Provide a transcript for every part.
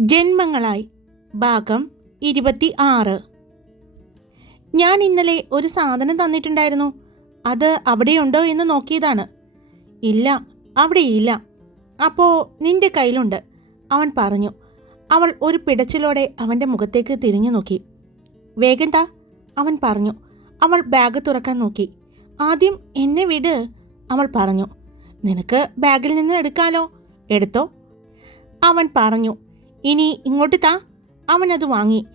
ജന്മങ്ങളായി. ഭാഗം ഇരുപത്തി ആറ് ഞാൻ ഇന്നലെ ഒരു സാധനം തന്നിട്ടുണ്ടായിരുന്നു. അത് അവിടെയുണ്ടോ എന്ന് നോക്കിയതാണ്. ഇല്ല അവിടെയില്ല. അപ്പോൾ നിന്റെ കയ്യിലുണ്ട്. അവൻ പറഞ്ഞു. അവൾ ഒരു പിടച്ചിലോടെ അവന്റെ മുഖത്തേക്ക് തിരിഞ്ഞു നോക്കി. വേഗം അവൻ പറഞ്ഞു. അവൾ ബാഗ് തുറക്കാൻ നോക്കി. ആദ്യം എന്നെ വിട് അവൾ പറഞ്ഞു. നിനക്ക് ബാഗിൽ നിന്ന് എടുക്കാലോ? എടുത്തോ? അവൻ പറഞ്ഞു. ഇനി ഇങ്ങോട്ട് താ. അവനത് വാങ്ങി.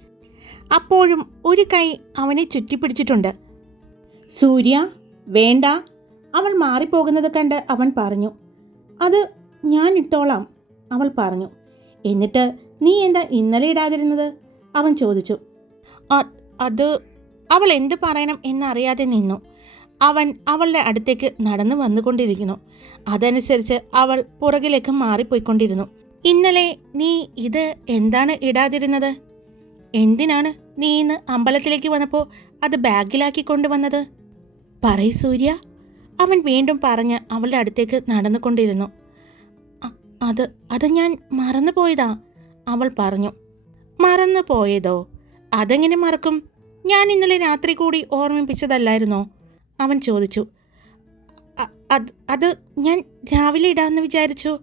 അപ്പോഴും ഒരു കൈ അവനെ ചുറ്റിപ്പിടിച്ചിട്ടുണ്ട്. സൂര്യ വേണ്ട. അവൾ മാറിപ്പോകുന്നത് കണ്ട് അവൻ പറഞ്ഞു. അത് ഞാൻ ഇട്ടോളാം അവൾ പറഞ്ഞു. എന്നിട്ട് നീ എന്താ ഇന്നലെ ഇടാതിരുന്നത്? അവൻ ചോദിച്ചു. അത് അവൾ എന്ത് പറയണം എന്നറിയാതെ നിന്നു. അവൻ അവളുടെ അടുത്തേക്ക് നടന്നു വന്നുകൊണ്ടിരിക്കുന്നു. അതനുസരിച്ച് അവൾ പുറകിലേക്ക് മാറിപ്പോയിക്കൊണ്ടിരുന്നു. ഇന്നലെ നീ ഇത് എന്താണ് ഇടാതിരുന്നത്? എന്തിനാണ് നീ ഇന്ന് അമ്പലത്തിലേക്ക് വന്നപ്പോൾ അത് ബാഗിലാക്കി കൊണ്ടുവന്നത്? പറയ് സൂര്യ. അവൻ വീണ്ടും പറഞ്ഞ് അവളുടെ അടുത്തേക്ക് നടന്നുകൊണ്ടിരുന്നു. "അ- അത് അത് ഞാൻ മറന്നു പോയതാ അവൾ പറഞ്ഞു. മറന്നു പോയതോ? അതെങ്ങനെ മറക്കും? ഞാൻ ഇന്നലെ രാത്രി കൂടി ഓർമ്മിപ്പിച്ചതല്ലായിരുന്നോ? അവൻ ചോദിച്ചു. അത് അത് ഞാൻ രാവിലെ ഇടാമെന്ന് വിചാരിച്ചു.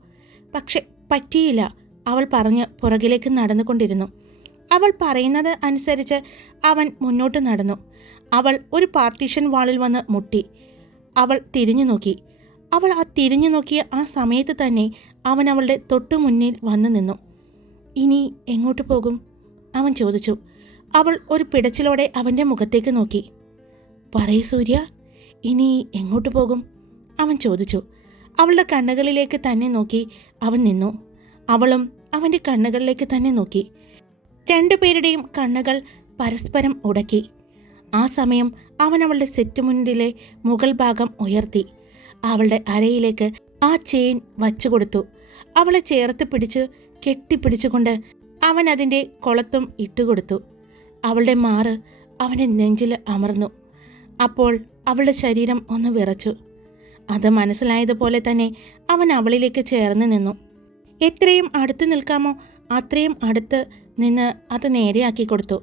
പക്ഷെ പറ്റിയില്ല. അവൾ പറഞ്ഞ് പുറകിലേക്ക് നടന്നുകൊണ്ടിരുന്നു. അവൾ പറയുന്നത് അനുസരിച്ച് അവൻ മുന്നോട്ട് നടന്നു. അവൾ ഒരു പാർട്ടീഷൻ വാളിൽ വന്ന് മുട്ടി. അവൾ തിരിഞ്ഞു നോക്കി. അവൾ ആ തിരിഞ്ഞു നോക്കിയ ആ സമയത്ത് തന്നെ അവൻ അവളുടെ തൊട്ടു മുന്നിൽ വന്നു നിന്നു. ഇനി എങ്ങോട്ട് പോകും? അവൻ ചോദിച്ചു. അവൾ ഒരു പിടച്ചിലോടെ അവന്റെ മുഖത്തേക്ക് നോക്കി. പറയൂ സൂര്യ ഇനി എങ്ങോട്ട് പോകും? അവൻ ചോദിച്ചു. അവളുടെ കണ്ണുകളിലേക്ക് തന്നെ നോക്കി അവൻ നിന്നു. അവളും അവന്റെ കണ്ണുകളിലേക്ക് തന്നെ നോക്കി. രണ്ടുപേരുടെയും കണ്ണുകൾ പരസ്പരം ഉടക്കി. ആ സമയം അവൻ അവളുടെ സെറ്റ് മുന്നിലെ മുകൾ ഭാഗം ഉയർത്തി. അവളുടെ അരയിലേക്ക് ആ ചെയിൻ വച്ചു കൊടുത്തു. അവളെ ചേർത്ത് പിടിച്ച് കെട്ടിപ്പിടിച്ചുകൊണ്ട് അവൻ അതിന്റെ കൊളത്തും ഇട്ടുകൊടുത്തു അവളുടെ മാറ് അവന്റെ നെഞ്ചിൽ അമർന്നു. അപ്പോൾ അവളുടെ ശരീരം ഒന്ന് വിറച്ചു. അത് മനസ്സിലായതുപോലെ തന്നെ അവൻ അവളിലേക്ക് ചേർന്ന് നിന്നു. എത്രയും അടുത്ത് നിൽക്കാമോ അത്രയും അടുത്ത് നിന്ന് അത് നേരെയാക്കി കൊടുത്തു.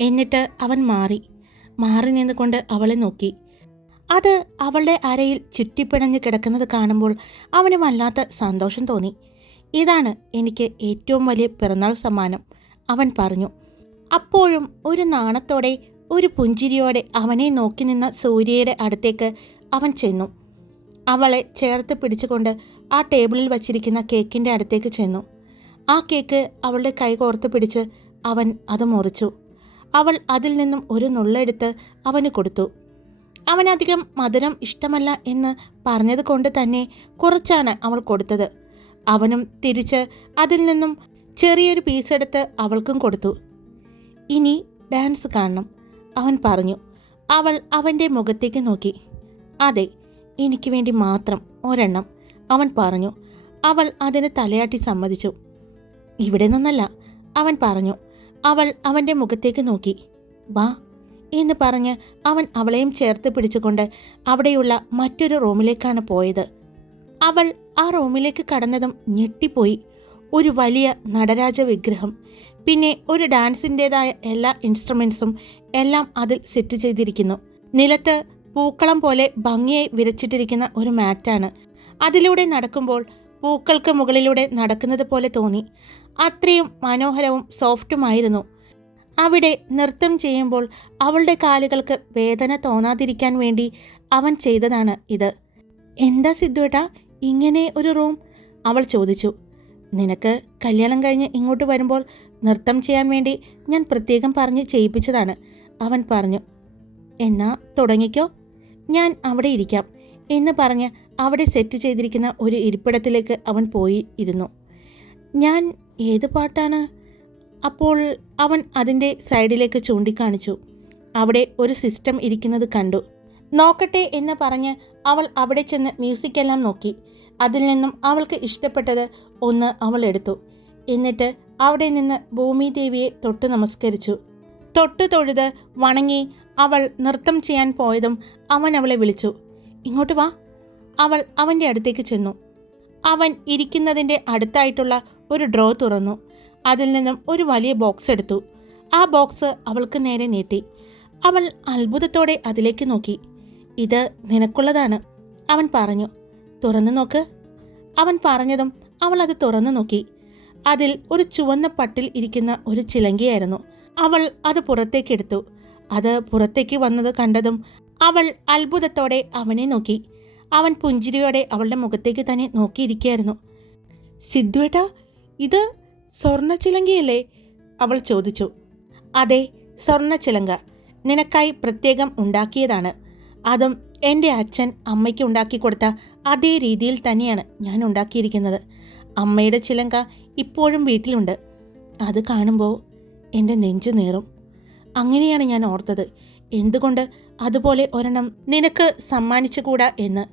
എന്നിട്ട് അവൻ മാറി. മാറി നിന്നുകൊണ്ട് അവളെ നോക്കി. അത് അവളുടെ അരയിൽ ചുറ്റിപ്പിണഞ്ഞ് കിടക്കുന്നത് കാണുമ്പോൾ അവന് വല്ലാത്ത സന്തോഷം തോന്നി. ഇതാണ് എനിക്ക് ഏറ്റവും വലിയ പിറന്നാൾ സമ്മാനം അവൻ പറഞ്ഞു. അപ്പോഴും ഒരു നാണത്തോടെ ഒരു പുഞ്ചിരിയോടെ അവനെ നോക്കി നിന്ന സൂര്യയുടെ അടുത്തേക്ക് അവൻ ചെന്നു. അവളെ ചേർത്ത് പിടിച്ചുകൊണ്ട് ആ ടേബിളിൽ വച്ചിരിക്കുന്ന കേക്കിന്റെ അടുത്തേക്ക് ചെന്നു. ആ കേക്ക് അവളുടെ കൈ കോർത്ത് പിടിച്ച് അവൻ അത് മുറിച്ചു. അവൾ അതിൽ നിന്നും ഒരു നുള്ളെടുത്ത് അവന് കൊടുത്തു. അവനധികം മധുരം ഇഷ്ടമല്ല എന്ന് പറഞ്ഞത് കൊണ്ട് തന്നെ കുറച്ചാണ് അവൾ കൊടുത്തത്. അവനും തിരിച്ച് അതിൽ നിന്നും ചെറിയൊരു പീസ് എടുത്ത് അവൾക്കും കൊടുത്തു. ഇനി ഡാൻസ് കാണണം അവൻ പറഞ്ഞു. അവൾ അവന്റെ മുഖത്തേക്ക് നോക്കി. അതെ എനിക്ക് വേണ്ടി മാത്രം ഒരെണ്ണം. അവൻ പറഞ്ഞു അവൾ അതിന് തലയാട്ടി സമ്മതിച്ചു. ഇവിടെ നിന്നല്ല അവൻ പറഞ്ഞു അവൾ അവന്റെ മുഖത്തേക്ക് നോക്കി. വാ എന്ന് പറഞ്ഞ് അവൻ അവളെയും ചേർത്ത് പിടിച്ചുകൊണ്ട് അവിടെയുള്ള മറ്റൊരു റൂമിലേക്കാണ് പോയത്. അവൾ ആ റൂമിലേക്ക് കടന്നതും ഞെട്ടിപ്പോയി. ഒരു വലിയ നടരാജ വിഗ്രഹം പിന്നെ ഒരു ഡാൻസിന്റെതായ എല്ലാ ഇൻസ്ട്രുമെൻസും എല്ലാം അതിൽ സെറ്റ് ചെയ്തിരിക്കുന്നു. നിലത്ത് പൂക്കളം പോലെ ഭംഗിയായി വിരച്ചിട്ടിരിക്കുന്ന ഒരു മാറ്റാണ്. അതിലൂടെ നടക്കുമ്പോൾ പൂക്കൾക്ക് മുകളിലൂടെ നടക്കുന്നത് പോലെ തോന്നി. അത്രയും മനോഹരവും സോഫ്റ്റുമായിരുന്നു. അവിടെ നൃത്തം ചെയ്യുമ്പോൾ അവളുടെ കാലുകൾക്ക് വേദന തോന്നാതിരിക്കാൻ വേണ്ടി അവൻ ചെയ്തതാണ് ഇത്. എന്താ സിദ്ധുവേട്ടാ ഇങ്ങനെ ഒരു റൂം? അവൾ ചോദിച്ചു. നിനക്ക് കല്യാണം കഴിഞ്ഞ് ഇങ്ങോട്ട് വരുമ്പോൾ നൃത്തം ചെയ്യാൻ വേണ്ടി ഞാൻ പ്രത്യേകം പറഞ്ഞ് ചെയ്യിപ്പിച്ചതാണ് അവൻ പറഞ്ഞു. എന്നാ തുടങ്ങിക്കോ. ഞാൻ അവിടെ ഇരിക്കാം എന്ന് പറഞ്ഞ് അവിടെ സെറ്റ് ചെയ്തിരിക്കുന്ന ഒരു ഇരിപ്പിടത്തിലേക്ക് അവൻ പോയി ഇരുന്നു. ഞാൻ ഏത് പാട്ടാണ്? അപ്പോൾ അവൻ അതിന്റെ സൈഡിലേക്ക് ചൂണ്ടിക്കാണിച്ചു. അവിടെ ഒരു സിസ്റ്റം ഇരിക്കുന്നത് കണ്ടു. നോക്കട്ടെ എന്ന് പറഞ്ഞ് അവൾ അവിടെ ചെന്ന് മ്യൂസിക്കെല്ലാം നോക്കി. അതിൽ നിന്നും അവൾക്ക് ഇഷ്ടപ്പെട്ടത് ഒന്ന് അവൾ എടുത്തു. എന്നിട്ട് അവിടെ നിന്ന് ഭൂമിദേവിയെ തൊട്ട് നമസ്കരിച്ചു. തൊട്ടു തൊഴുത് വണങ്ങി അവൾ നൃത്തം ചെയ്യാൻ പോയതും അവൻ അവളെ വിളിച്ചു. ഇങ്ങോട്ട് വാ. അവൾ അവന്റെ അടുത്തേക്ക് ചെന്നു. അവൻ ഇരിക്കുന്നതിന്റെ അടുത്തായിട്ടുള്ള ഒരു ഡ്രോ തുറന്നു. അതിൽ നിന്നും ഒരു വലിയ ബോക്സ് എടുത്തു. ആ ബോക്സ് അവൾക്ക് നേരെ നീട്ടി. അവൾ അത്ഭുതത്തോടെ അതിലേക്ക് നോക്കി. ഇത് നിനക്കുള്ളതാണ് അവൻ പറഞ്ഞു. തുറന്നു നോക്ക്. അവൻ പറഞ്ഞതും അവൾ അത് തുറന്നു നോക്കി. അതിൽ ഒരു ചുവന്ന പട്ടിൽ ഇരിക്കുന്ന ഒരു ചിലങ്കിയായിരുന്നു. അവൾ അത് പുറത്തേക്കെടുത്തു അത് പുറത്തേക്ക് വന്നത് കണ്ടതും അവൾ അത്ഭുതത്തോടെ അവനെ നോക്കി. അവൻ പുഞ്ചിരിയോടെ അവളുടെ മുഖത്തേക്ക് തന്നെ നോക്കിയിരിക്കുകയായിരുന്നു. സിദ്ധുവേട്ടാ ഇത് സ്വർണ ചിലങ്കയല്ലേ അവൾ ചോദിച്ചു. അതെ സ്വർണ ചിലങ്ക നിനക്കായി പ്രത്യേകം ഉണ്ടാക്കിയതാണ്. അതും എന്റെ അച്ഛൻ അമ്മയ്ക്ക് ഉണ്ടാക്കി കൊടുത്ത അതേ രീതിയിൽ തന്നെയാണ് ഞാൻ ഉണ്ടാക്കിയിരിക്കുന്നത്. അമ്മയുടെ ചിലങ്ക ഇപ്പോഴും വീട്ടിലുണ്ട്. അത് കാണുമ്പോൾ എന്റെ നെഞ്ചു നേറും. അങ്ങനെയാണ് ഞാൻ ഓർത്തത്. എന്തുകൊണ്ട് അതുപോലെ ഒരെണ്ണം നിനക്ക് സമ്മാനിച്ചുകൂടാ എന്ന്?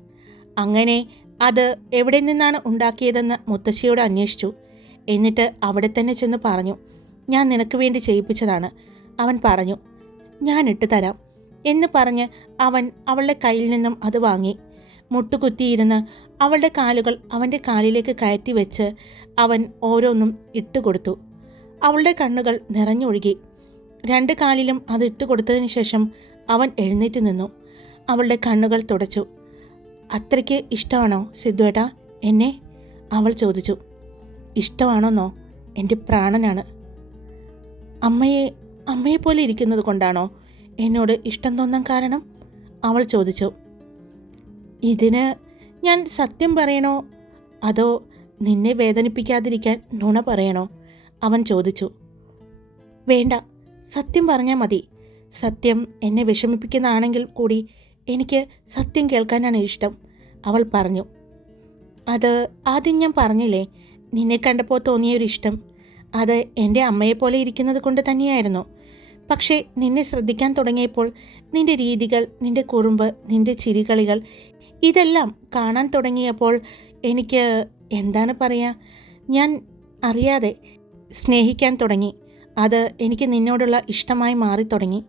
അങ്ങനെ അത് എവിടെ നിന്നാണ് ഉണ്ടാക്കിയതെന്ന് മുത്തശ്ശിയോട് അന്വേഷിച്ചു. എന്നിട്ട് അവിടെ തന്നെ ചെന്ന് പറഞ്ഞു ഞാൻ നിനക്ക് വേണ്ടി ചെയ്യിപ്പിച്ചതാണ്. അവൻ പറഞ്ഞു ഞാൻ ഇട്ട് തരാം. എന്ന് പറഞ്ഞ് അവൻ അവളുടെ കയ്യിൽ നിന്നും അത് വാങ്ങി. മുട്ടുകുത്തിയിരുന്ന് അവളുടെ കാലുകൾ അവന്റെ കാലിലേക്ക് കയറ്റി വെച്ച് അവൻ ഓരോന്നും ഇട്ടുകൊടുത്തു. അവളുടെ കണ്ണുകൾ നിറഞ്ഞൊഴുകി. രണ്ട് കാലിലും അത് ഇട്ടുകൊടുത്തതിന് ശേഷം അവൻ എഴുന്നേറ്റ് നിന്നു. അവളുടെ കണ്ണുകൾ തുടച്ചു. അത്രയ്ക്ക് ഇഷ്ടമാണോ സിദ്ധുവേട്ടാ? എന്നെ? അവൾ ചോദിച്ചു. ഇഷ്ടമാണോന്നോ? എന്റെ പ്രാണനാണ്. അമ്മയെ അമ്മയെ പോലെ ഇരിക്കുന്നത് കൊണ്ടാണോ? എന്നോട് ഇഷ്ടം തോന്നാൻ കാരണം? അവൾ ചോദിച്ചു. ഇതിന് ഞാൻ സത്യം പറയണോ? അതോ നിന്നെ വേദനിപ്പിക്കാതിരിക്കാൻ നുണ പറയണോ? അവൻ ചോദിച്ചു. വേണ്ട സത്യം പറഞ്ഞാൽ മതി. സത്യം എന്നെ വിഷമിപ്പിക്കുന്നതാണെങ്കിൽ കൂടി എനിക്ക് സത്യം കേൾക്കാനാണ് ഇഷ്ടം അവൾ പറഞ്ഞു. അത് ആദ്യം ഞാൻ പറഞ്ഞില്ലേ നിന്നെ കണ്ടപ്പോൾ തോന്നിയൊരിഷ്ടം. അത് എന്റെ അമ്മയെപ്പോലെ ഇരിക്കുന്നത് കൊണ്ട് തന്നെയായിരുന്നു. പക്ഷേ നിന്നെ ശ്രദ്ധിക്കാൻ തുടങ്ങിയപ്പോൾ നിന്റെ രീതികൾ നിന്റെ കുറുമ്പ് നിന്റെ ചിരികളികൾ ഇതെല്ലാം കാണാൻ തുടങ്ങിയപ്പോൾ എനിക്ക് എന്താണ് പറയുക ഞാൻ അറിയാതെ സ്നേഹിക്കാൻ തുടങ്ങി. അത് എനിക്ക് നിന്നോടുള്ള ഇഷ്ടമായി മാറിത്തുടങ്ങി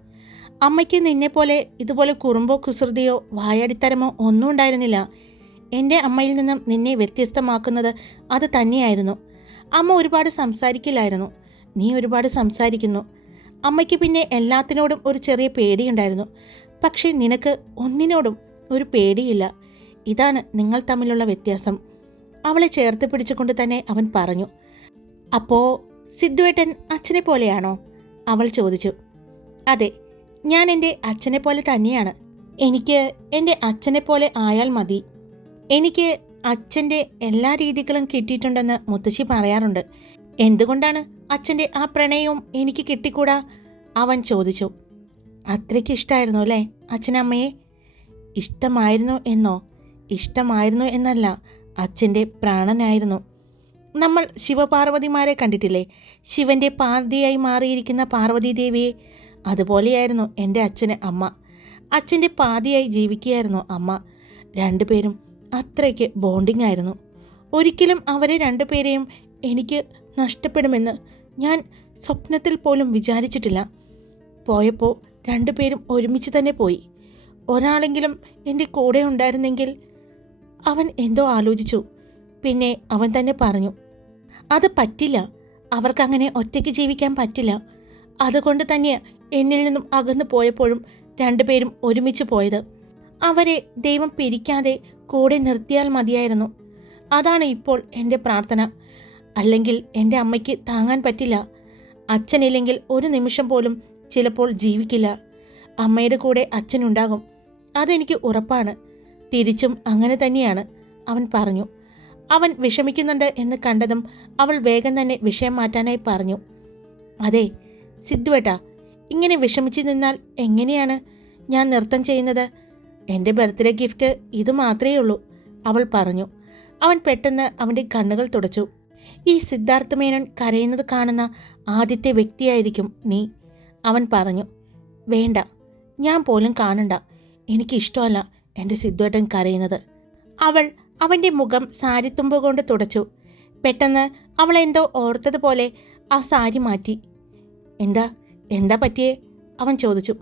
അമ്മയ്ക്ക് നിന്നെപ്പോലെ ഇതുപോലെ കുറുമ്പോ കുസൃതിയോ വായടിത്തരമോ ഒന്നും ഉണ്ടായിരുന്നില്ല. എന്റെ അമ്മയിൽ നിന്നും നിന്നെ വ്യത്യസ്തമാക്കുന്നത് അത് തന്നെയായിരുന്നു. അമ്മ ഒരുപാട് സംസാരിക്കില്ലായിരുന്നു. നീ ഒരുപാട് സംസാരിക്കുന്നു. അമ്മയ്ക്ക് പിന്നെ എല്ലാത്തിനോടും ഒരു ചെറിയ പേടിയുണ്ടായിരുന്നു. പക്ഷേ നിനക്ക് ഒന്നിനോടും ഒരു പേടിയില്ല. ഇതാണ് നിങ്ങൾ തമ്മിലുള്ള വ്യത്യാസം. അവളെ ചേർത്ത് പിടിച്ചുകൊണ്ട് തന്നെ അവൻ പറഞ്ഞു. അപ്പോൾ സിദ്ധുവേട്ടൻ അച്ഛനെ പോലെയാണോ? അവൾ ചോദിച്ചു. അതെ ഞാൻ എന്റെ അച്ഛനെ പോലെ തന്നെയാണ്. എനിക്ക് എന്റെ അച്ഛനെ പോലെ ആയാൽ മതി. എനിക്ക് അച്ഛന്റെ എല്ലാ രീതികളും കിട്ടിയിട്ടുണ്ടെന്ന് മുത്തശ്ശി പറയാറുണ്ട്. എന്തുകൊണ്ടാണ് അച്ഛന്റെ ആ പ്രണയവും എനിക്ക് കിട്ടിക്കൂടാ? അവൻ ചോദിച്ചു. അത്രയ്ക്ക് ഇഷ്ടമായിരുന്നു അല്ലേ അച്ഛനമ്മയെ? ഇഷ്ടമായിരുന്നു എന്നോ? ഇഷ്ടമായിരുന്നു എന്നല്ല അച്ഛന്റെ പ്രാണനായിരുന്നു. നമ്മൾ ശിവപാർവതിമാരെ കണ്ടിട്ടില്ലേ? ശിവന്റെ പാതിയായി മാറിയിരിക്കുന്ന പാർവതി ദേവിയെ. അതുപോലെയായിരുന്നു എന്റെ അച്ഛന് അമ്മ. അച്ഛന്റെ പാതിയായി ജീവിക്കുകയായിരുന്നു അമ്മ. രണ്ടുപേരും അത്രയ്ക്ക് ബോണ്ടിങ് ആയിരുന്നു. ഒരിക്കലും അവരെ രണ്ടുപേരെയും എനിക്ക് നഷ്ടപ്പെടുമെന്ന് ഞാൻ സ്വപ്നത്തിൽ പോലും വിചാരിച്ചിട്ടില്ല. പോയപ്പോൾ രണ്ടുപേരും ഒരുമിച്ച് തന്നെ പോയി. ഒരാളെങ്കിലും എന്റെ കൂടെ ഉണ്ടായിരുന്നെങ്കിൽ അവൻ എന്തോ ആലോചിച്ചു. പിന്നെ അവൻ തന്നെ പറഞ്ഞു അത് പറ്റില്ല. അവർക്കങ്ങനെ ഒറ്റയ്ക്ക് ജീവിക്കാൻ പറ്റില്ല. അതുകൊണ്ട് തന്നെ എന്നിൽ നിന്നും അകന്നു പോയപ്പോഴും രണ്ടുപേരും ഒരുമിച്ച് പോയത്. അവരെ ദൈവം പിരിക്കാതെ കൂടെ നിർത്തിയാൽ മതിയായിരുന്നു. അതാണ് ഇപ്പോൾ എന്റെ പ്രാർത്ഥന. അല്ലെങ്കിൽ എന്റെ അമ്മയ്ക്ക് താങ്ങാൻ പറ്റില്ല. അച്ഛനില്ലെങ്കിൽ ഒരു നിമിഷം പോലും ചിലപ്പോൾ ജീവിക്കില്ല. അമ്മയുടെ കൂടെ അച്ഛനുണ്ടാകും. അതെനിക്ക് ഉറപ്പാണ്. തിരിച്ചും അങ്ങനെ തന്നെയാണ്. അവൻ പറഞ്ഞു. അവൻ വിഷമിക്കുന്നുണ്ട് എന്ന് കണ്ടതും അവൾ വേഗം തന്നെ വിഷയം മാറ്റാനായി പറഞ്ഞു. അതെ സിദ്ധുവേട്ടാ ഇങ്ങനെ വിഷമിച്ചു നിന്നാൽ എങ്ങനെയാണ് ഞാൻ നൃത്തം ചെയ്യുന്നത്? എന്റെ ബർത്ത്ഡേ ഗിഫ്റ്റ് ഇത് മാത്രമേ ഉള്ളൂ അവൾ പറഞ്ഞു. അവൻ പെട്ടെന്ന് അവന്റെ കണ്ണുകൾ തുടച്ചു. ഈ സിദ്ധാർത്ഥ മേനോൻ കരയുന്നത് കാണുന്ന ആദ്യത്തെ വ്യക്തിയായിരിക്കും നീ അവൻ പറഞ്ഞു. വേണ്ട ഞാൻ പോലും കാണണ്ട. എനിക്കിഷ്ടമല്ല എന്റെ സിദ്ധുവേട്ടൻ കരയുന്നത് അവൾ അവന്റെ മുഖം സാരിത്തുമ്പ് കൊണ്ട് തുടച്ചു. പെട്ടെന്ന് അവൾ എന്തോ ഓർത്തതുപോലെ ആ സാരി മാറ്റി. എന്താ എന്താ പറ്റിയേ? അവൻ ചോദിച്ചു.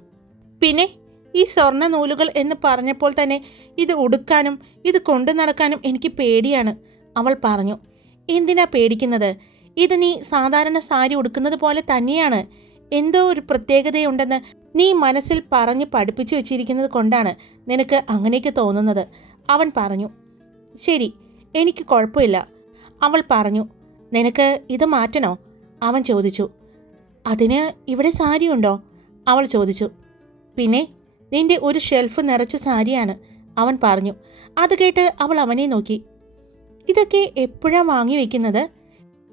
പിന്നെ ഈ സ്വർണ നൂലുകൾ എന്ന് പറഞ്ഞപ്പോൾ തന്നെ ഇത് ഉടുക്കാനും ഇത് കൊണ്ടു നടക്കാനും എനിക്ക് പേടിയാണ് അവൾ പറഞ്ഞു. എന്തിനാ പേടിക്കുന്നത്? ഇത് നീ സാധാരണ സാരി ഉടുക്കുന്നത് പോലെ തന്നെയാണ്. എന്തോ ഒരു പ്രത്യേകതയുണ്ടെന്ന് നീ മനസ്സിൽ പറഞ്ഞ് പഠിപ്പിച്ചു വെച്ചിരിക്കുന്നത് കൊണ്ടാണ് നിനക്ക് അങ്ങനെയൊക്കെ തോന്നുന്നത് അവൻ പറഞ്ഞു. ശരി എനിക്ക് കുഴപ്പമില്ല. അവൾ പറഞ്ഞു നിനക്ക് ഇത് മാറ്റണോ? അവൻ ചോദിച്ചു അതിന് ഇവിടെ സാരിയുണ്ടോ അവൾ ചോദിച്ചു പിന്നെ നിന്റെ ഒരു ഷെൽഫ് നിറച്ച സാരിയാണ്. അവൻ പറഞ്ഞു അത് കേട്ട് അവൾ അവനെ നോക്കി ഇതൊക്കെ എപ്പോഴാ വാങ്ങി വെക്കുന്നത്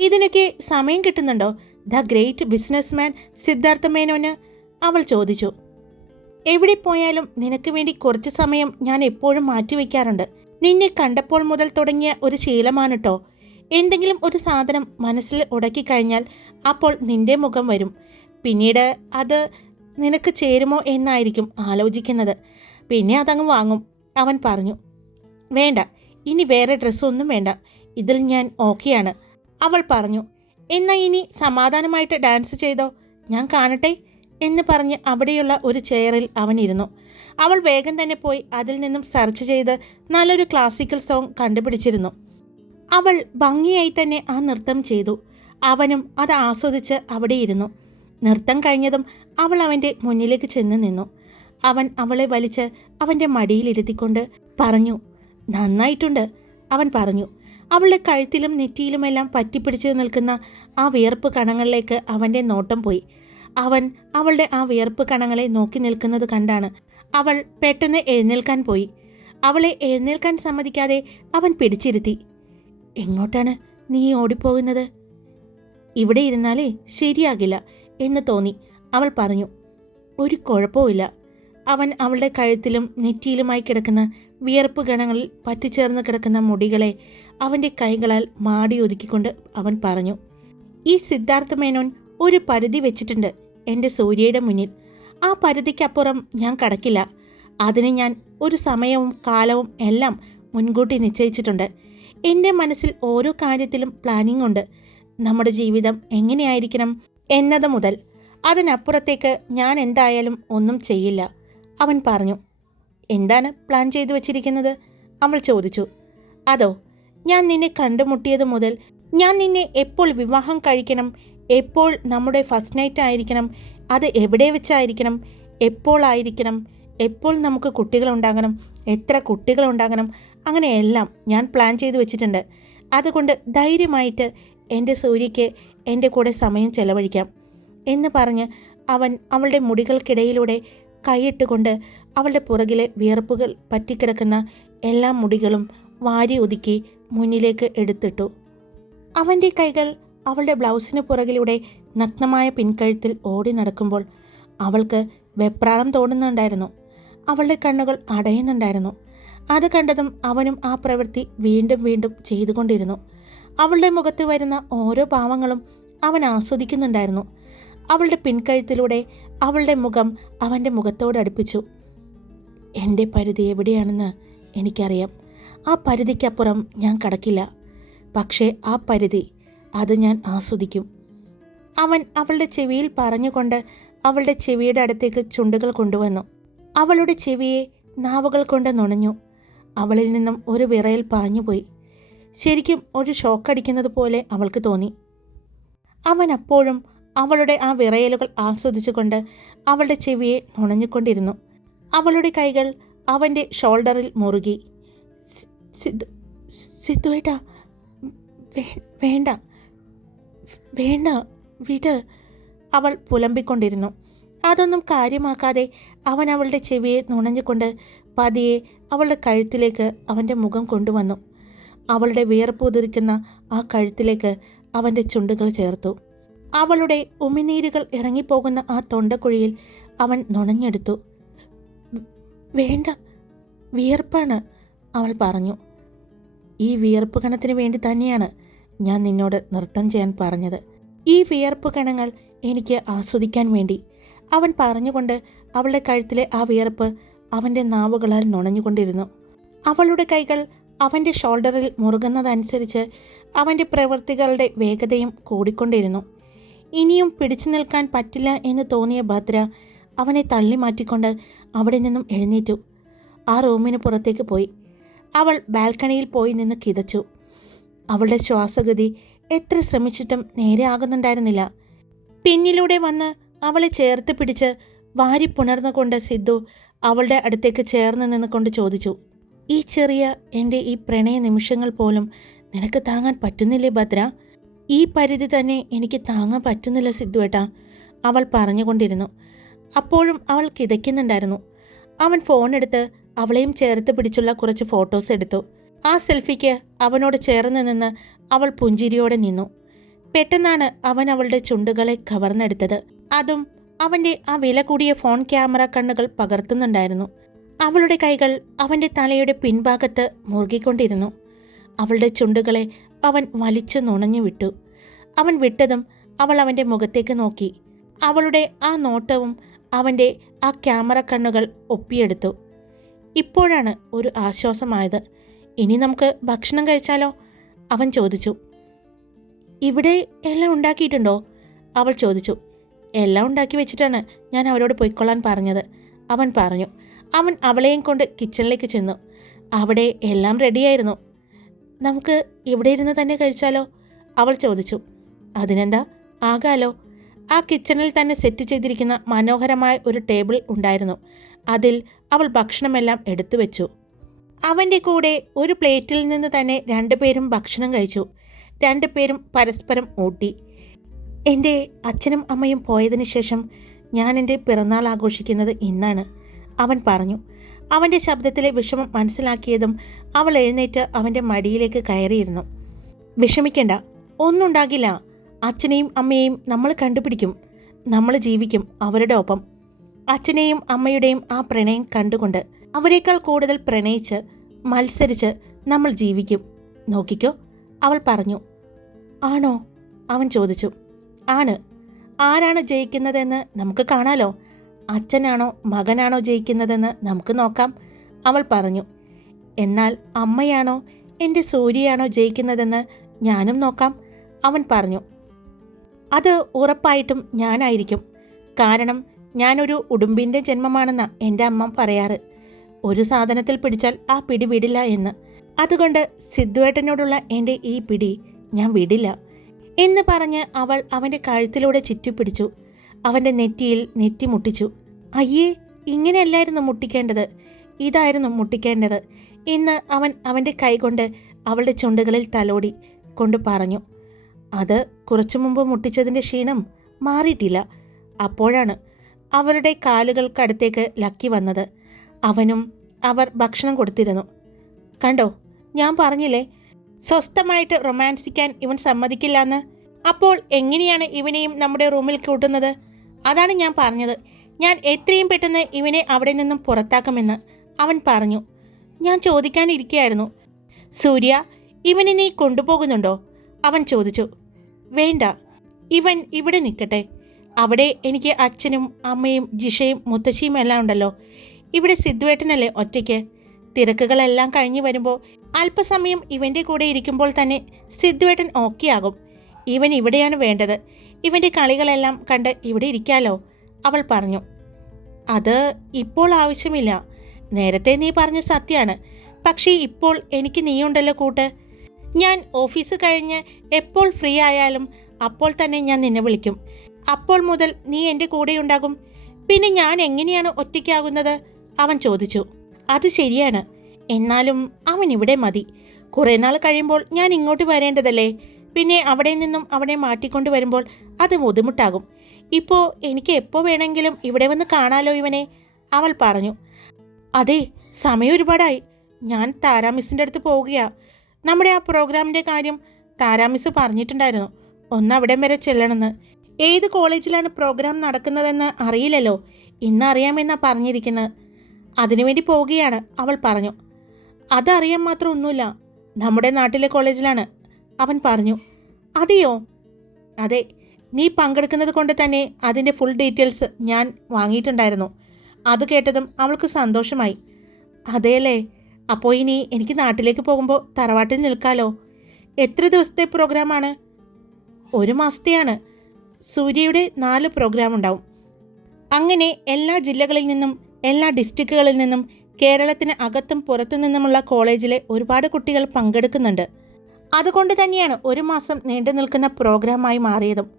ഇതിനൊക്കെ സമയം കിട്ടുന്നുണ്ടോ? ദ ഗ്രേറ്റ് ബിസിനസ്മാൻ സിദ്ധാർത്ഥ മേനോന് അവൾ ചോദിച്ചു എവിടെ പോയാലും നിനക്ക് വേണ്ടി കുറച്ച് സമയം ഞാൻ എപ്പോഴും മാറ്റിവെക്കാറുണ്ട് നിന്നെ കണ്ടപ്പോൾ മുതൽ തുടങ്ങിയ ഒരു ശീലമാണ് കേട്ടോ എന്തെങ്കിലും ഒരു സാധനം മനസ്സിൽ ഉടക്കി കഴിഞ്ഞാൽ അപ്പോൾ നിന്റെ മുഖം വരും. പിന്നീട് അത് നിനക്ക് ചേരുമോ എന്നായിരിക്കും ആലോചിക്കുന്നത്. പിന്നെ അതങ്ങ് വാങ്ങും അവൻ പറഞ്ഞു. വേണ്ട ഇനി വേറെ ഡ്രസ്സൊന്നും വേണ്ട ഇതിൽ ഞാൻ ഓക്കെയാണ്. അവൾ പറഞ്ഞു എന്നാൽ ഇനി സമാധാനമായിട്ട് ഡാൻസ് ചെയ്തോ? ഞാൻ കാണട്ടെ എന്ന് പറഞ്ഞ് അവിടെയുള്ള ഒരു ചെയറിൽ അവൻ ഇരുന്നു. അവൾ വേഗം തന്നെ പോയി അതിൽ നിന്നും സെർച്ച് ചെയ്ത് നല്ലൊരു ക്ലാസിക്കൽ സോങ് കണ്ടുപിടിച്ചിരുന്നു. അവൾ ഭംഗിയായി തന്നെ ആ നൃത്തം ചെയ്തു. അവനും അത് ആസ്വദിച്ച് അവിടെ ഇരുന്നു നൃത്തം കഴിഞ്ഞതും അവൾ അവന്റെ മുന്നിലേക്ക് ചെന്ന് നിന്നു. അവൻ അവളെ വലിച്ച് അവന്റെ മടിയിലിരുത്തിക്കൊണ്ട് പറഞ്ഞു നന്നായിട്ടുണ്ട് അവൻ പറഞ്ഞു. അവളുടെ കഴുത്തിലും നെറ്റിയിലുമെല്ലാം പറ്റിപ്പിടിച്ച് നിൽക്കുന്ന ആ വിയർപ്പ് കണങ്ങളിലേക്ക് അവന്റെ നോട്ടം പോയി. അവൻ അവളുടെ ആ വിയർപ്പ് കണങ്ങളെ നോക്കി നിൽക്കുന്നത് കണ്ടാണ് അവൾ പെട്ടെന്ന് എഴുന്നേൽക്കാൻ പോയി. അവളെ എഴുന്നേൽക്കാൻ സമ്മതിക്കാതെ അവൻ പിടിച്ചിരുത്തി. എങ്ങോട്ടാണ് നീ ഓടിപ്പോകുന്നത്? ഇവിടെ ഇരുന്നാലേ ശരിയാകില്ല എന്ന് തോന്നി. അവൾ പറഞ്ഞു. ഒരു കുഴപ്പവുമില്ല. അവൻ അവളുടെ കഴുത്തിലും നെറ്റിയിലുമായി കിടക്കുന്ന വിയർപ്പ് ഗണങ്ങളിൽ പറ്റിച്ചേർന്ന് കിടക്കുന്ന മുടികളെ അവന്റെ കൈകളാൽ മാടി ഒതുക്കിക്കൊണ്ട് അവൻ പറഞ്ഞു. ഈ സിദ്ധാർത്ഥ മേനോൻ ഒരു പരിധി വെച്ചിട്ടുണ്ട് എന്റെ സൂര്യയുടെ മുന്നിൽ. ആ പരിധിക്കപ്പുറം ഞാൻ കടക്കില്ല. അതിന് ഞാൻ ഒരു സമയവും കാലവും എല്ലാം മുൻകൂട്ടി നിശ്ചയിച്ചിട്ടുണ്ട്. എന്റെ മനസ്സിൽ ഓരോ കാര്യത്തിലും പ്ലാനിംഗ് ഉണ്ട്. നമ്മുടെ ജീവിതം എങ്ങനെയായിരിക്കണം എന്നത് മുതൽ അതിനപ്പുറത്തേക്ക് ഞാൻ എന്തായാലും ഒന്നും ചെയ്യില്ല. അവൻ പറഞ്ഞു എന്താണ് പ്ലാൻ ചെയ്തു വച്ചിരിക്കുന്നത്? അവൾ ചോദിച്ചു അതോ ഞാൻ നിന്നെ കണ്ടുമുട്ടിയത് മുതൽ ഞാൻ നിന്നെ എപ്പോൾ വിവാഹം കഴിക്കണം? എപ്പോൾ നമ്മുടെ ഫസ്റ്റ് നൈറ്റ് ആയിരിക്കണം? അത് എവിടെ വെച്ചായിരിക്കണം? എപ്പോൾ ആയിരിക്കണം? എപ്പോൾ നമുക്ക് കുട്ടികളുണ്ടാകണം? എത്ര കുട്ടികളുണ്ടാകണം? അങ്ങനെയെല്ലാം ഞാൻ പ്ലാൻ ചെയ്തു വെച്ചിട്ടുണ്ട്. അതുകൊണ്ട് ധൈര്യമായിട്ട് എന്റെ സൂര്യയ്ക്ക് എന്റെ കൂടെ സമയം ചെലവഴിക്കാം എന്ന് പറഞ്ഞ് അവൻ അവളുടെ മുടികൾക്കിടയിലൂടെ കൈയിട്ടുകൊണ്ട് അവളുടെ പുറകിലെ വിയർപ്പുകൾ പറ്റിക്കിടക്കുന്ന എല്ലാ മുടികളും വാരി ഒതുക്കി മുന്നിലേക്ക് എടുത്തിട്ടു. അവന്റെ കൈകൾ അവളുടെ ബ്ലൗസിന് പുറകിലൂടെ നഗ്നമായ പിൻകഴുത്തിൽ ഓടി നടക്കുമ്പോൾ അവൾക്ക് വെപ്രാളം തോന്നുന്നുണ്ടായിരുന്നു. അവളുടെ കണ്ണുകൾ അടയുന്നുണ്ടായിരുന്നു. അത് കണ്ടതും അവനും ആ പ്രവൃത്തി വീണ്ടും വീണ്ടും ചെയ്തുകൊണ്ടിരുന്നു. അവളുടെ മുഖത്ത് വരുന്ന ഓരോ ഭാവങ്ങളും അവൻ ആസ്വദിക്കുന്നുണ്ടായിരുന്നു. അവളുടെ പിൻകഴുത്തിലൂടെ അവളുടെ മുഖം അവന്റെ മുഖത്തോട് അടുപ്പിച്ചു. എന്റെ പരിധി എവിടെയാണെന്ന് എനിക്കറിയാം. ആ പരിധിക്കപ്പുറം ഞാൻ കടക്കില്ല. പക്ഷേ ആ പരിധി അത് ഞാൻ ആസ്വദിക്കും. അവൻ അവളുടെ ചെവിയിൽ പറഞ്ഞുകൊണ്ട് അവളുടെ ചെവിയുടെ അടുത്തേക്ക് ചുണ്ടുകൾ കൊണ്ടുവന്നു. അവളുടെ ചെവിയെ നാവുകൾ കൊണ്ട് നുണഞ്ഞു. അവളിൽ നിന്നും ഒരു വിറയിൽ പാഞ്ഞുപോയി. ശരിക്കും ഒരു ഷോക്കടിക്കുന്നത് പോലെ അവൾക്ക് തോന്നി. അവൻ അപ്പോഴും അവളുടെ ആ വിറയലുകൾ ആസ്വദിച്ചുകൊണ്ട് അവളുടെ ചെവിയെ നുണഞ്ഞുകൊണ്ടിരുന്നു. അവളുടെ കൈകൾ അവന്റെ ഷോൾഡറിൽ മുറുകി. സിദ്ധു സിദ്ധുവേട്ടാ വേണ്ട. വേണ്ട. വിട്. അവൾ പുലമ്പിക്കൊണ്ടിരുന്നു. അതൊന്നും കാര്യമാക്കാതെ അവൻ അവളുടെ ചെവിയെ നുണഞ്ഞുകൊണ്ട് പതിയെ അവളുടെ കഴുത്തിലേക്ക് അവന്റെ മുഖം കൊണ്ടുവന്നു. അവളുടെ വിയർപ്പ് ഉതിരിക്കുന്ന ആ കഴുത്തിലേക്ക് അവന്റെ ചുണ്ടുകൾ ചേർത്തു. അവളുടെ ഉമിനീരുകൾ ഇറങ്ങിപ്പോകുന്ന ആ തൊണ്ടക്കുഴിയിൽ അവൻ നുണഞ്ഞെടുത്തു. വേണ്ട. വിയർപ്പാണ് അവൾ പറഞ്ഞു. ഈ വിയർപ്പ് കണത്തിന് വേണ്ടി തന്നെയാണ് ഞാൻ നിന്നോട് നൃത്തം ചെയ്യാൻ പറഞ്ഞത്. ഈ വിയർപ്പ് കണങ്ങൾ എനിക്ക് ആസ്വദിക്കാൻ വേണ്ടി. അവൻ പറഞ്ഞുകൊണ്ട് അവളുടെ കഴുത്തിലെ ആ വിയർപ്പ് അവന്റെ നാവുകളാൽ നുണഞ്ഞുകൊണ്ടിരുന്നു. അവളുടെ കൈകൾ അവന്റെ ഷോൾഡറിൽ മുറുകുന്നതനുസരിച്ച് അവന്റെ പ്രവൃത്തികളുടെ വേഗതയും കൂടിക്കൊണ്ടിരുന്നു. ഇനിയും പിടിച്ചു നിൽക്കാൻ പറ്റില്ല എന്ന് തോന്നിയ ഭദ്ര അവനെ തള്ളി മാറ്റിക്കൊണ്ട് അവിടെ നിന്നും എഴുന്നേറ്റു. ആ റൂമിന് പുറത്തേക്ക് പോയി. അവൾ ബാൽക്കണിയിൽ പോയി നിന്ന് കിതച്ചു. അവളുടെ ശ്വാസഗതി എത്ര ശ്രമിച്ചിട്ടും നേരെ ആകുന്നുണ്ടായിരുന്നില്ല. പിന്നിലൂടെ വന്ന് അവളെ ചേർത്ത് പിടിച്ച് വാരി പുണർന്നുകൊണ്ട് സിദ്ധു അവളുടെ അടുത്തേക്ക് ചേർന്ന് നിന്നുകൊണ്ട് ചോദിച്ചു ഈ ചെറിയ എന്റെ ഈ പ്രണയ നിമിഷങ്ങൾ പോലും നിനക്ക് താങ്ങാൻ പറ്റുന്നില്ലേ ഭദ്ര? ഈ പരിധി തന്നെ എനിക്ക് താങ്ങാൻ പറ്റുന്നില്ല സിദ്ധുവേട്ടാ അവൾ പറഞ്ഞുകൊണ്ടിരുന്നു. അപ്പോഴും അവൾ കിതയ്ക്കുന്നുണ്ടായിരുന്നു. അവൻ ഫോണെടുത്ത് അവളെയും ചേർത്ത് പിടിച്ചുള്ള കുറച്ച് ഫോട്ടോസ് എടുത്തു. ആ സെൽഫിക്ക് അവനോട് ചേർന്ന് നിന്ന് അവൾ പുഞ്ചിരിയോടെ നിന്നു. പെട്ടെന്നാണ് അവൻ അവളുടെ ചുണ്ടുകളെ കവർന്നെടുത്തത്. അതും അവന്റെ ആ വില കൂടിയ ഫോൺ ക്യാമറ കണ്ണുകൾ പകർത്തുന്നുണ്ടായിരുന്നു. അവളുടെ കൈകൾ അവന്റെ തലയുടെ പിൻഭാഗത്ത് മുറുകിക്കൊണ്ടിരുന്നു. അവളുടെ ചുണ്ടുകളെ അവൻ വലിച്ചു നുണഞ്ഞു വിട്ടു. അവൻ വിട്ടതും അവൾ അവന്റെ മുഖത്തേക്ക് നോക്കി. അവളുടെ ആ നോട്ടവും അവന്റെ ആ ക്യാമറ കണ്ണുകൾ ഒപ്പിയെടുത്തു. ഇപ്പോഴാണ് ഒരു ആശ്വാസമായത്. ഇനി നമുക്ക് ഭക്ഷണം കഴിച്ചാലോ? അവൻ ചോദിച്ചു. ഇവിടെ എല്ലാം ഉണ്ടാക്കിയിട്ടുണ്ടോ? അവൾ ചോദിച്ചു. എല്ലാം ഉണ്ടാക്കി വെച്ചിട്ടാണ് ഞാൻ അവരോട് പൊയ്ക്കൊള്ളാൻ പറഞ്ഞത് അവൻ പറഞ്ഞു. അവൻ അവളെയും കൊണ്ട് കിച്ചണിലേക്ക് ചെന്നു. അവിടെ എല്ലാം റെഡിയായിരുന്നു. നമുക്ക് ഇവിടെ ഇരുന്ന് തന്നെ കഴിച്ചാലോ? അവൾ ചോദിച്ചു. അതിനെന്താ? ആകാലോ? ആ കിച്ചണിൽ തന്നെ സെറ്റ് ചെയ്തിരിക്കുന്ന മനോഹരമായ ഒരു ടേബിൾ ഉണ്ടായിരുന്നു. അതിൽ അവൾ ഭക്ഷണമെല്ലാം എടുത്തു വെച്ചു. അവന്റെ കൂടെ ഒരു പ്ലേറ്റിൽ നിന്ന് തന്നെ രണ്ടുപേരും ഭക്ഷണം കഴിച്ചു. രണ്ടുപേരും പരസ്പരം ഊട്ടി. എന്റെ അച്ഛനും അമ്മയും പോയതിനു ശേഷം ഞാൻ എന്റെ പിറന്നാൾ ആഘോഷിക്കുന്നത് ഇന്നാണ് അവൻ പറഞ്ഞു. അവന്റെ ശബ്ദത്തിലെ വിഷമം മനസ്സിലാക്കിയതും അവൾ എഴുന്നേറ്റ് അവന്റെ മടിയിലേക്ക് കയറിയിരുന്നു. വിഷമിക്കണ്ട ഒന്നുണ്ടാകില്ല. അച്ഛനെയും അമ്മയെയും നമ്മൾ കണ്ടുപിടിക്കും. നമ്മൾ ജീവിക്കും അവരുടെ ഒപ്പം. അച്ഛനെയും അമ്മയുടെയും ആ പ്രണയം കണ്ടുകൊണ്ട് അവരെക്കാൾ കൂടുതൽ പ്രണയിച്ച് മത്സരിച്ച് നമ്മൾ ജീവിക്കും. നോക്കിക്കോ അവൾ പറഞ്ഞു. ആണോ? അവൻ ചോദിച്ചു. ആണ്. ആരാണ് ജയിക്കുന്നതെന്ന് നമുക്ക് കാണാലോ? അച്ഛനാണോ മകനാണോ ജയിക്കുന്നതെന്ന് നമുക്ക് നോക്കാം. അവൾ പറഞ്ഞു. എന്നാൽ അമ്മയാണോ എന്റെ സൂര്യയാണോ ജയിക്കുന്നതെന്ന് ഞാനും നോക്കാം. അവൻ പറഞ്ഞു. അത് ഉറപ്പായിട്ടും ഞാനായിരിക്കും. കാരണം ഞാനൊരു ഉടുമ്പിന്റെ ജന്മമാണെന്ന എന്റെ അമ്മ പറയാറ്. ഒരു സാധനത്തിൽ പിടിച്ചാൽ ആ പിടി വിടില്ല എന്ന്. അതുകൊണ്ട് സിദ്ധുവേട്ടനോടുള്ള എന്റെ ഈ പിടി ഞാൻ വിടില്ല എന്ന് പറഞ്ഞ് അവൾ അവന്റെ കഴുത്തിലൂടെ ചുറ്റിപ്പിടിച്ചു. അവന്റെ നെറ്റിയിൽ നെറ്റി മുട്ടിച്ചു. അയ്യേ ഇങ്ങനെയല്ലായിരുന്നു മുട്ടിക്കേണ്ടത്? ഇതായിരുന്നു മുട്ടിക്കേണ്ടത്? എന്ന് അവൻ അവന്റെ കൈകൊണ്ട് അവളുടെ ചുണ്ടുകളിൽ തലോടി കൊണ്ട് പറഞ്ഞു. അത് കുറച്ചു മുമ്പ് മുട്ടിച്ചതിന്റെ ക്ഷീണം മാറിയിട്ടില്ല. അപ്പോഴാണ് അവരുടെ കാലുകൾക്കടുത്തേക്ക് ലക്കി വന്നത്. അവനും അവർ ഭക്ഷണം കൊടുത്തിരുന്നു. കണ്ടോ ഞാൻ പറഞ്ഞില്ലേ സ്വസ്ഥമായിട്ട് റൊമാൻസിക്കാൻ ഇവൻ സമ്മതിക്കില്ല എന്ന് അപ്പോൾ എങ്ങനെയാണ് ഇവനെയും നമ്മുടെ റൂമിൽ കൂട്ടുന്നത്? അതാണ് ഞാൻ പറഞ്ഞത്. ഞാൻ എത്രയും പെട്ടെന്ന് ഇവനെ അവിടെ നിന്നും പുറത്താക്കുമെന്ന് അവൻ പറഞ്ഞു. ഞാൻ ചോദിക്കാനിരിക്കുകയായിരുന്നു സൂര്യ ഇവനെ നീ കൊണ്ടുപോകുന്നുണ്ടോ? അവൻ ചോദിച്ചു. വേണ്ട ഇവൻ ഇവിടെ നിൽക്കട്ടെ. അവിടെ എനിക്ക് അച്ഛനും അമ്മയും ജിഷയും മുത്തശ്ശിയും എല്ലാം ഉണ്ടല്ലോ. ഇവിടെ സിദ്ധുവേട്ടനല്ലേ ഒറ്റയ്ക്ക്? തിരക്കുകളെല്ലാം കഴിഞ്ഞു വരുമ്പോൾ അല്പസമയം ഇവന്റെ കൂടെ ഇരിക്കുമ്പോൾ തന്നെ സിദ്ധുവേട്ടൻ ഓക്കെ ആകും. ഇവൻ ഇവിടെയാണ് വേണ്ടത്. ഇവന്റെ കളികളെല്ലാം കണ്ട് ഇവിടെ ഇരിക്കാലോ? അവൾ പറഞ്ഞു. അത് ഇപ്പോൾ ആവശ്യമില്ല. നേരത്തെ നീ പറഞ്ഞ സത്യമാണ് പക്ഷേ ഇപ്പോൾ എനിക്ക് നീയുണ്ടല്ലോ കൂട്ട്. ഞാൻ ഓഫീസ് കഴിഞ്ഞ് എപ്പോൾ ഫ്രീ ആയാലും അപ്പോൾ തന്നെ ഞാൻ നിന്നെ വിളിക്കും. അപ്പോൾ മുതൽ നീ എന്റെ കൂടെയുണ്ടാകും പിന്നെ ഞാൻ എങ്ങനെയാണ് ഒറ്റയ്ക്കാകുന്നത്? അവൻ ചോദിച്ചു അത് ശരിയാണ്. എന്നാലും അവൻ ഇവിടെ മതി. കുറേ നാൾ കഴിയുമ്പോൾ ഞാൻ ഇങ്ങോട്ട് വരേണ്ടതല്ലേ? പിന്നെ അവിടെ നിന്നും അവനെ മാറ്റിക്കൊണ്ട് വരുമ്പോൾ അത് ബുദ്ധിമുട്ടാകും. ഇപ്പോൾ എനിക്ക് എപ്പോൾ വേണമെങ്കിലും ഇവിടെ വന്ന് കാണാലോ ഇവനെ? അവൾ പറഞ്ഞു അതെ സമയം ഒരുപാടായി. ഞാൻ താരാമിസിന്റെ അടുത്ത് പോവുകയാണ് നമ്മുടെ ആ പ്രോഗ്രാമിന്റെ കാര്യം താരാമിസ് പറഞ്ഞിട്ടുണ്ടായിരുന്നു. ഒന്ന് അവിടെ വരെ ചെല്ലണമെന്ന്. ഏത് കോളേജിലാണ് പ്രോഗ്രാം നടക്കുന്നതെന്ന് അറിയില്ലല്ലോ. ഇന്ന് അറിയാമെന്നാ പറഞ്ഞിരിക്കുന്നത്. അതിനുവേണ്ടി പോവുകയാണ് അവൾ പറഞ്ഞു. അതറിയാൻ മാത്രം ഒന്നുമില്ല. നമ്മുടെ നാട്ടിലെ കോളേജിലാണ് അവൻ പറഞ്ഞു. അതെയോ? അതെ നീ പങ്കെടുക്കുന്നത് കൊണ്ട് തന്നെ അതിന്റെ ഫുൾ ഡീറ്റെയിൽസ് ഞാൻ വാങ്ങിയിട്ടുണ്ടായിരുന്നു. അത് കേട്ടതും അവൾക്ക് സന്തോഷമായി. അതെയല്ലേ? അപ്പോൾ ഇനി എനിക്ക് നാട്ടിലേക്ക് പോകുമ്പോൾ തറവാട്ടിൽ നിൽക്കാലോ? എത്ര ദിവസത്തെ പ്രോഗ്രാമാണ്? ഒരു മാസത്തെയാണ്. സൂര്യയുടെ നാല് പ്രോഗ്രാം ഉണ്ടാവും. അങ്ങനെ എല്ലാ ജില്ലകളിൽ നിന്നും എല്ലാ ഡിസ്ട്രിക്റ്റുകളിൽ നിന്നും കേരളത്തിന് അകത്തും പുറത്തു നിന്നുമുള്ള കോളേജിലെ ഒരുപാട് കുട്ടികൾ പങ്കെടുക്കുന്നുണ്ട്. അതുകൊണ്ട് തന്നെയാണ് ഒരു മാസം നീണ്ടു നിൽക്കുന്ന പ്രോഗ്രാമായി മാറിയതും.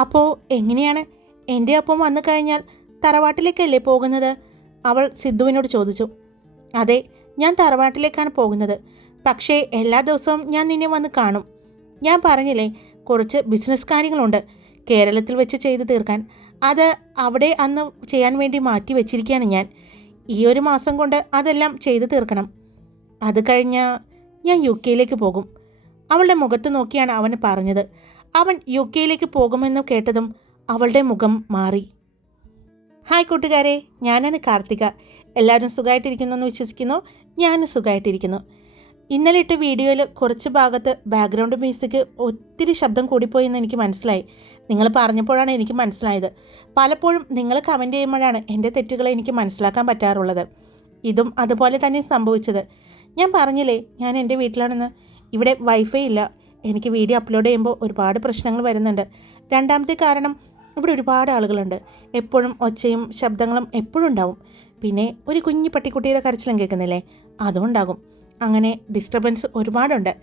അപ്പോൾ എങ്ങനെയാണ് എന്റെ ഒപ്പം വന്നു കഴിഞ്ഞാൽ തറവാട്ടിലേക്കല്ലേ പോകുന്നത്? അവൾ സിദ്ധുവിനോട് ചോദിച്ചു. അതെ ഞാൻ തറവാട്ടിലേക്കാണ് പോകുന്നത്. പക്ഷേ എല്ലാ ദിവസവും ഞാൻ നിന്നെ വന്ന് കാണും. ഞാൻ പറഞ്ഞില്ലേ കുറച്ച് ബിസിനസ് കാര്യങ്ങളുണ്ട്. കേരളത്തിൽ വെച്ച് ചെയ്തു തീർക്കാൻ. അത് അവിടെ അന്ന് ചെയ്യാൻ വേണ്ടി മാറ്റി വെച്ചിരിക്കുകയാണ് ഞാൻ. ഈ ഒരു മാസം കൊണ്ട് അതെല്ലാം ചെയ്തു തീർക്കണം. അത് കഴിഞ്ഞ് ഞാൻ യു കെയിലേക്ക് പോകും. അവളുടെ മുഖത്ത് നോക്കിയാണ് അവൻ പറഞ്ഞത്. അവൻ യു കെയിലേക്ക് പോകുമെന്ന് കേട്ടതും അവളുടെ മുഖം മാറി. ഹായ് കൂട്ടുകാരെ ഞാനാണ് കാർത്തിക. എല്ലാവരും സുഖമായിട്ടിരിക്കുന്നു എന്ന് വിശ്വസിക്കുന്നു. ഞാനും സുഖമായിട്ടിരിക്കുന്നു. ഇന്നലെ ഇട്ട വീഡിയോയിൽ കുറച്ച് ഭാഗത്ത് ബാക്ക്ഗ്രൗണ്ട് മ്യൂസിക് ഒത്തിരി ശബ്ദം കൂടിപ്പോയി എന്ന് എനിക്ക് മനസ്സിലായി. നിങ്ങൾ പറഞ്ഞപ്പോഴാണ് എനിക്ക് മനസ്സിലായത്. പലപ്പോഴും നിങ്ങൾ കമന്റ് ചെയ്യുമ്പോഴാണ് എന്റെ തെറ്റുകൾ എനിക്ക് മനസ്സിലാക്കാൻ പറ്റാറുള്ളത്. ഇതും അതുപോലെ തന്നെ സംഭവിച്ചത്. ഞാൻ പറഞ്ഞില്ലേ ഞാൻ എന്റെ വീട്ടിലാണെന്ന്. ഇവിടെ വൈഫൈ ഇല്ല. എനിക്ക് വീഡിയോ അപ്ലോഡ് ചെയ്യുമ്പോൾ ഒരുപാട് പ്രശ്നങ്ങൾ വരുന്നുണ്ട്. രണ്ടാമത്തെ കാരണം ഇവിടെ ഒരുപാട് ആളുകളുണ്ട്. എപ്പോഴും ഒച്ചയും ശബ്ദങ്ങളും എപ്പോഴും ഉണ്ടാവും. പിന്നെ ഒരു കുഞ്ഞു പട്ടിക്കുട്ടിയുടെ കരച്ചിലും കേൾക്കുന്നില്ലേ? അതും ഉണ്ടാകും. അങ്ങനെ ഡിസ്റ്റർബൻസ് ഒരുപാടുണ്ട്.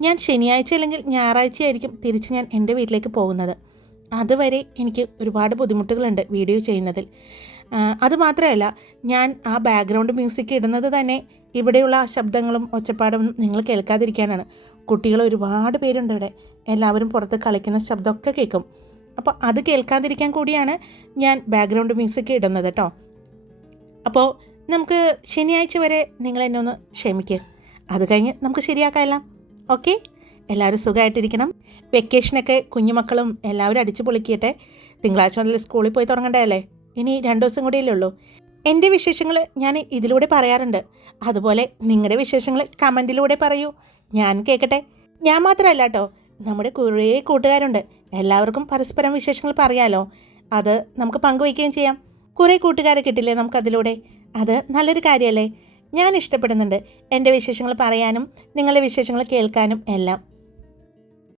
ഞാൻ ശനിയാഴ്ച അല്ലെങ്കിൽ ഞായറാഴ്ചയായിരിക്കും തിരിച്ച് ഞാൻ എന്റെ വീട്ടിലേക്ക് പോകുന്നത്. അതുവരെ എനിക്ക് ഒരുപാട് ബുദ്ധിമുട്ടുകളുണ്ട് വീഡിയോ ചെയ്യുന്നതിൽ. അതുമാത്രമല്ല ഞാൻ ആ ബാക്ക്ഗ്രൗണ്ട് മ്യൂസിക് ഇടുന്നത് തന്നെ ഇവിടെയുള്ള ശബ്ദങ്ങളും ഒച്ചപ്പാടും നിങ്ങൾ കേൾക്കാതിരിക്കാനാണ്. കുട്ടികൾ ഒരുപാട് പേരുണ്ട് ഇവിടെ. എല്ലാവരും പുറത്ത് കളിക്കുന്ന ശബ്ദമൊക്കെ കേൾക്കും. അപ്പോൾ അത് കേൾക്കാതിരിക്കാൻ കൂടിയാണ് ഞാൻ ബാക്ക്ഗ്രൗണ്ട് മ്യൂസിക് ഇടുന്നത് കേട്ടോ. അപ്പോൾ നമുക്ക് ശനിയാഴ്ച വരെ നിങ്ങൾ എന്നെ ഒന്ന് ക്ഷമിക്കുക അത് കഴിഞ്ഞ് നമുക്ക് ശരിയാക്കാമല്ലോ. ഓക്കെ? എല്ലാവരും സുഖമായിട്ടിരിക്കണം വെക്കേഷനൊക്കെ കുഞ്ഞുമക്കളും എല്ലാവരും അടിച്ചു പൊളിക്കട്ടെ. തിങ്കളാഴ്ച മുതൽ സ്കൂളിൽ പോയി തുടങ്ങണ്ടല്ലേ ഇനി രണ്ട് ദിവസം കൂടിയല്ലേ ഉള്ളൂ. എന്റെ വിശേഷങ്ങൾ ഞാൻ ഇതിലൂടെ പറയാറുണ്ട്. അതുപോലെ നിങ്ങളുടെ വിശേഷങ്ങൾ കമന്റിലൂടെ പറയൂ. ഞാൻ കേൾക്കട്ടെ ഞാൻ മാത്രമല്ല കേട്ടോ നമ്മുടെ കുറേ കൂട്ടുകാരുണ്ട്. എല്ലാവർക്കും പരസ്പരം വിശേഷങ്ങൾ പറയാമല്ലോ അത് നമുക്ക് പങ്കുവയ്ക്കുകയും ചെയ്യാം. കുറേ കൂട്ടുകാരെ കിട്ടില്ലേ നമുക്കതിലൂടെ? അത് നല്ലൊരു കാര്യമല്ലേ ഞാൻ ഇഷ്ടപ്പെടുന്നുണ്ട്. എന്റെ വിശേഷങ്ങൾ പറയാനും നിങ്ങളുടെ വിശേഷങ്ങൾ കേൾക്കാനും എല്ലാം.